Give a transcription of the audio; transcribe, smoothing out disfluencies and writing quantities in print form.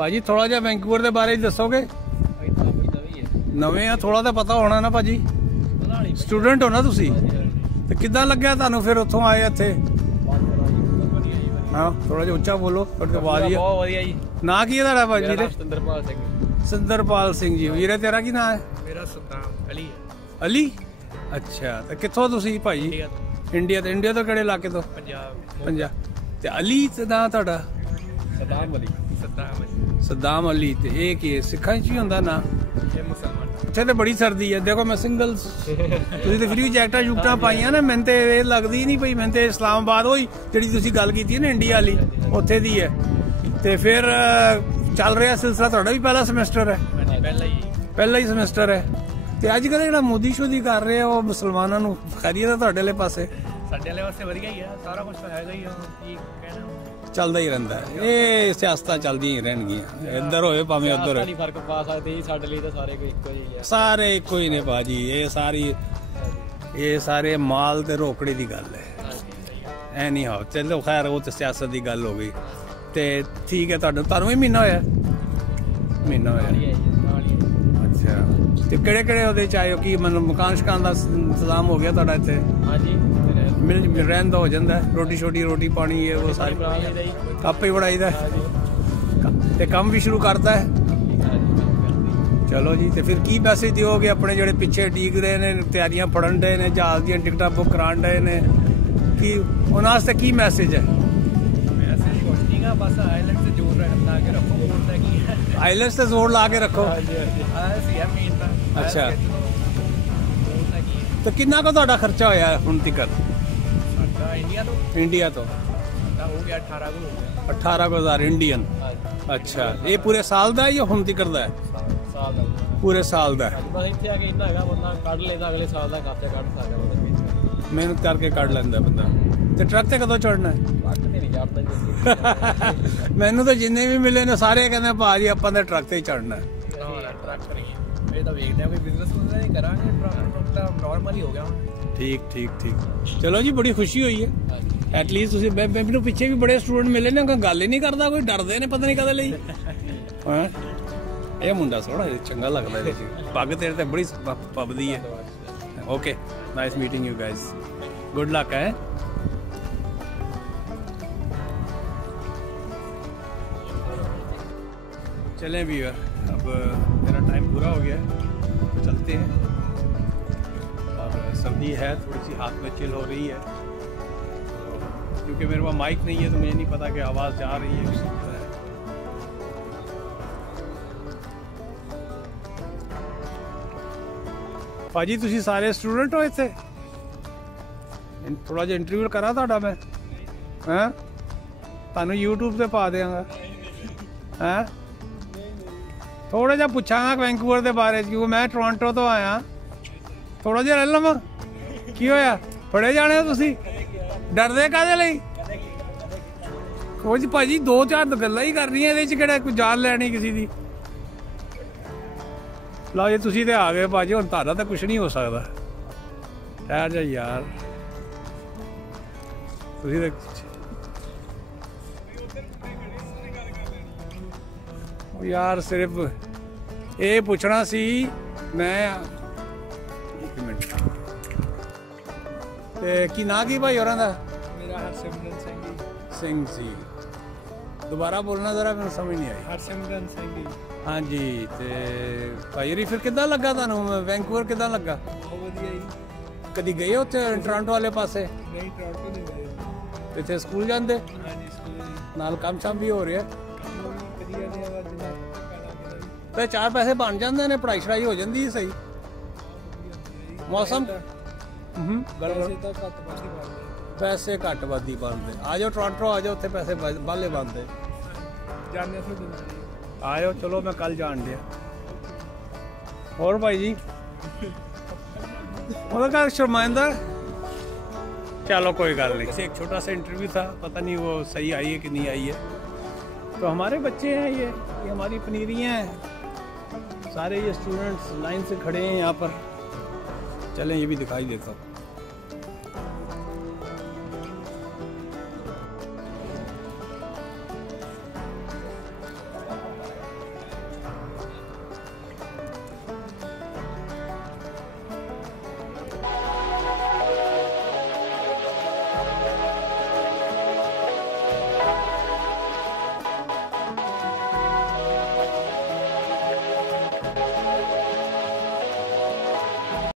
भाजी थोड़ा जिहा वैंकूवर के बारे दसोगे? नवे आ, थोड़ा तो पता होना ना भाजी, स्टूडेंट हो ना तुसी, ते किद्दां लग्या तुहानूं फिर उत्थों आए इत्थे? हाँ थोड़ा जिहा उच्चा बोलो, थोड़ी आवाज ही। बहुत वधिया जी। ना की है तुहाडा भाजी? ਸਿੰਦਰਪਾਲ ਸਿੰਘ। ਸਿੰਦਰਪਾਲ ਸਿੰਘ जी। वीरे तेरा की नाम है? ਮੇਰਾ ਸਤਾਮ ਅਲੀ ਹੈ। अली? अच्छा तो कित्थों तुसी भाजी? इंडिया तो। इंडिया तो किहड़े इलाके तो? ਪੰਜਾਬ। पंजाब। ते अली ते नाम तुहाडा? ਸਦਾਮ ਅਲੀ। ਸਦਾਮ ਅਲੀ। सद्दाम अली। ते ਇਹ ਕੀ ਸਿੱਖਾਂ 'ਚ ਹੀ ਹੁੰਦਾ ਨਾ? ਇਹ ਮੁਸਲਮਾਨ। ਇੱਥੇ ਤੇ ਬੜੀ ਸਰਦੀ ਹੈ, ਦੇਖੋ ਮੈਂ ਸਿੰਗਲ, ਤੁਸੀਂ ਤੇ ਫਰੀ ਜੈਕਟਾਂ ਜੁਕਟਾਂ ਪਾਈਆਂ ਨਾ, ਮੈਨੂੰ ਤੇ ਇਹ ਲੱਗਦੀ ਨਹੀਂ ਪਈ, ਮੈਨੂੰ ਤੇ ਇਸਲਾਮਾਬਾਦ ਹੋਈ ਜਿਹੜੀ ਤੁਸੀਂ ਗੱਲ ਕੀਤੀ ਹੈ ਨਾ ਇੰਡੀਆ ਵਾਲੀ, ਉੱਥੇ ਦੀ ਹੈ। ਤੇ ਫਿਰ ਚੱਲ ਰਿਹਾ ਸਿਲਸਿਲਾ, ਤੁਹਾਡਾ ਵੀ ਪਹਿਲਾ ਸਮੈਸਟਰ ਹੈ? ਪਹਿਲਾ ਹੀ ਸਮੈਸਟਰ ਹੈ। ਤੇ ਅੱਜ ਕੱਲ੍ਹ ਜਿਹੜਾ ਮੋਦੀ ਸ਼ੋਦੀ ਕਰ ਰਹੇ ਆ ਉਹ ਮੁਸਲਮਾਨਾਂ ਨੂੰ ਖੈਰੀਅਤ ਹੈ ਤੁਹਾਡੇ ਵਾਲੇ ਪਾਸੇ? ਸਾਡੇ ਵਾਲੇ ਵਾਸਤੇ ਵਧੀਆ ਹੀ ਆ, ਸਾਰਾ ਕੁਝ ਤਾਂ ਹੈਗਾ ਹੀ ਆ, ਕੀ ਕਹਿਣਾ, ਚੱਲਦਾ ਹੀ ਰਹਿੰਦਾ ਇਹ ਸਿਆਸਤਾਂ ਚੱਲਦੀਆਂ ਹੀ ਰਹਿਣਗੀਆਂ, ਇੱਧਰ ਹੋਵੇ ਭਾਵੇਂ ਉੱਧਰ ਹੋਵੇ, ਨਹੀਂ ਫਰਕ ਪਾ ਸਕਦੇ ਜੀ। ਸਾਡੇ ਲਈ ਤਾਂ ਸਾਰੇ ਕੋਈ ਇੱਕੋ ਜਿਹੇ ਆ, ਸਾਰੇ ਇੱਕੋ ਹੀ ਨੇ ਭਾਜੀ। ਇਹ ਸਾਰੇ ਮਾਲ ਤੇ ਰੋਕੜੇ ਦੀ ਗੱਲ ਹੈ, ਐ ਨਹੀਂ ਹੋ। ਚਲੋ ਖੈਰ ਉਹ ਤੇ ਸਿਆਸਤ ਦੀ ਗੱਲ ਹੋ ਗਈ। ਤੇ ਠੀਕ ਹੈ, ਤੁਹਾਨੂੰ ਵੀ ਮਹੀਨਾ ਹੋਇਆ? ਮਹੀਨਾ ਹੋਇਆ। ਅੱਛਾ ਤੇ ਕਿਹੜੇ ਕਿਹੜੇ ਉਹਦੇ ਚ ਆਏ ਹੋ? ਕੀ ਮਤਲਬ ਮਕਾਨ ਸ਼ਕਾਨ ਦਾ ਇੰਤਜ਼ਾਮ ਹੋ ਗਿਆ ਤੁਹਾਡਾ ਇੱਥੇ? ਹਾਂਜੀ ਮਿਲ ਰਹਿਣ ਦਾ ਹੋ ਜਾਂਦਾ, ਰੋਟੀ ਪਾਣੀ ਇਹ ਉਹ ਸਾਰੇ ਆਪੇ ਹੀ ਬਣਾਈਦਾ ਤੇ ਕੰਮ ਵੀ ਸ਼ੁਰੂ ਕਰਤਾ ਹੈ? ਚਲੋ ਜੀ। ਤੇ ਫਿਰ ਕੀ ਮੈਸੇਜ ਦਿਓਗੇ ਆਪਣੇ ਜਿਹੜੇ ਪਿੱਛੇ ਡੀਕ ਰਹੇ ਨੇ, ਤਿਆਰੀਆਂ ਫੜਨ ਡਏ ਨੇ, ਜਹਾਜ਼ ਦੀਆਂ ਟਿਕਟਾਂ ਬੁੱਕ ਕਰਾਉਣ ਡਏ ਨੇ, ਕੀ ਉਹਨਾਂ ਵਾਸਤੇ ਕੀ ਮੈਸੇਜ ਹੈ? ਮੈਸੇਜ ਕੁਛ ਨਹੀਂ ਗਾ, ਬਸ ਆਈਲੈਂਡ ਤੇ ਜ਼ੋਰ ਲਾ ਕੇ ਰੱਖੋ। ਹੋਰ ਤਾਂ ਕੀ ਹੈ, ਆਈਲੈਂਡਸ ਤੇ ਜ਼ੋਰ ਲਾ ਕੇ ਰੱਖੋ। ਮੇਨ ਤਾਂ। ਅੱਛਾ ਤੇ ਕਿੰਨਾ ਕੁ ਤੁਹਾਡਾ ਖਰਚਾ ਹੋਇਆ ਹੁਣ ਤੱਕ? इंडिया तो हो गया 18 को, 18,000 इंडियन। अच्छा ये पूरे साल का या हुण तक दा है? पूरे साल का है। बस इत्थे आके इन्ना हैगा, बंदा कढ लेंदा, अगले साल दा खर्चा कढ सकदा, मेहनत करके कढ लैंदा बंदा। ते ट्रक ते कदों चढ़ना है? ट्रक ते नहीं चढ़दा। मैनू तो जिन्ने भी मिले ने सारे कहंदे भाजी आपां ते ट्रक ते ही चढ़ना है। ट्रक ये तो वेखदे आ, कोई बिजनेस नहीं करांगे, ट्रक तो नॉर्मल ही हो गया। ठीक। चलो जी बड़ी खुशी हुई है। एटलीस्ट ਤੁਸੀਂ ਮੈਨੂੰ ਪਿੱਛੇ ਵੀ ਬੜੇ ਸਟੂਡੈਂਟ ਮਿਲੇ ਨੇ, ਗੱਲ ਹੀ ਨਹੀਂ ਕਰਦਾ ਕੋਈ, ਡਰਦੇ ਨੇ ਪਤਾ ਨਹੀਂ ਕਦੇ ਲਈ। ਹਾਂ ਇਹ ਮੁੰਡਾ ਸੋਹਣਾ ਚੰਗਾ ਲੱਗਦਾ, ਇਹਦੇ ਚ ਪੱਗ ਤੇਰੇ ਤੇ ਬੜੀ ਪੱਬਦੀ ਹੈ। Okay nice meeting you guys, good luck है। चलें व्यूअर, अब मेरा टाइम पूरा हो गया है, चलते हैं। और सर्दी है, थोड़ी सी हाथ में चिल हो रही है, क्योंकि मेरे पास माइक नहीं है तो मुझे नहीं पता कि आवाज़ जा रही है किसी तरह। भाजी तुसी सारे स्टूडेंट हो इत्थे? थोड़ा जिहा इंटरव्यू करा तुहाडा मैं, हैं तुहानूं यूट्यूब ते पा देंगा, हैं थोड़ा जिहा पुछांगा वैंकूवर के बारे, क्योंकि मैं टोरंटो तो आया। थोड़ा जिहा रह लवां? की होया, फड़े जाने हो तुसी? डरदे काहदे लई? कुछ भाजी 2-4 गल्लां ही करनियां, ਇਹਦੇ ਚ ਕਿਹੜਾ ਕੋਈ ਜਾਨ ਲੈਣੀ ਕਿਸੇ ਦੀ। ਲਓ ਜੀ ਤੁਸੀਂ ਤੇ ਆ ਗਏ ਭਾਜੀ, ਹੁਣ ਤੁਹਾਡਾ ਤਾਂ ਕੁਝ ਨਹੀਂ ਹੋ ਸਕਦਾ। ਠਹਿਰ ਜਾ ਯਾਰ, ਤੁਸੀਂ ਤੇ ਯਾਰ ਸਿਰਫ ਇਹ ਪੁੱਛਣਾ ਸੀ ਮੈਂ। ਇੱਕ ਮਿੰਟ, ਤੇ ਕੀ ਨਾਂ ਕੀ ਭਾਈ ਹੋਰਾਂ ਦਾ? ਮੇਰਾ ਹਰਸਿਮਰਨ ਸਿੰਘ ਜੀ। ਦੁਬਾਰਾ ਬੋਲਣਾ ਜ਼ਰਾ, ਮੈਨੂੰ ਸਮਝ ਨਹੀਂ ਆਈ। ਹਰਸਿਮਰਨ ਸਿੰਘ ਜੀ। हाँ जी। ਤੇ ਭਾਈ ਰੀ ਫਿਰ ਕਿੱਦਾਂ ਲੱਗਾ ਤੁਹਾਨੂੰ ਵੈਂਕੂਵਰ? ਕਿੱਦਾਂ ਲੱਗਾ? ਬਹੁਤ ਵਧੀਆ ਜੀ। ਕਦੀ ਗਏ ਉੱਥੇ ਟੋਰਾਂਟੋ ਵਾਲੇ ਪਾਸੇ? ਨਹੀਂ ਟੋਰਾਂਟੋ ਨਹੀਂ ਗਏ। ਇੱਥੇ ਸਕੂਲ ਜਾਂਦੇ? ਹਾਂਜੀ ਸਕੂਲ ਨਾਲ ਕੰਮ ਸ਼ਾਮ ਵੀ ਹੋ ਰਿਹਾ? ਵਧੀਆ ਨੇ ਆਵਾ ਜਿੰਨਾ ਤੇ 4 ਪੈਸੇ ਬਣ ਜਾਂਦੇ ਨੇ, ਪੜ੍ਹਾਈ ਛੜਾਈ ਹੋ ਜਾਂਦੀ ਹੈ ਸਹੀ। ਮੌਸਮ ਪੈਸੇ ਤਾਂ ਘੱਟ ਵੱਧ ਹੀ ਬਣਦੇ, ਪੈਸੇ ਘੱਟ ਵੱਧ ਹੀ ਬਣਦੇ। ਆ ਜਾਓ ਟੋਰਾਂਟੋ, ਆ ਜਾਓ, ਉੱਥੇ ਪੈਸੇ ਬਾਹਲੇ ਬਣਦੇ। ਜਾਣਦੇ ਤੁਹਾਡੇ ਆਇਓ, ਚਲੋ मैं कल जान दिया। और भाई जी उनका शर्माइंदा? चलो कोई गल नहीं। एक छोटा सा इंटरव्यू था, पता नहीं वो सही आई है कि नहीं आई है। तो हमारे बच्चे हैं, ये हमारी पनीरियाँ हैं, सारे ये स्टूडेंट्स लाइन से खड़े हैं यहाँ पर। चलें ये भी दिखाई देता हूँ।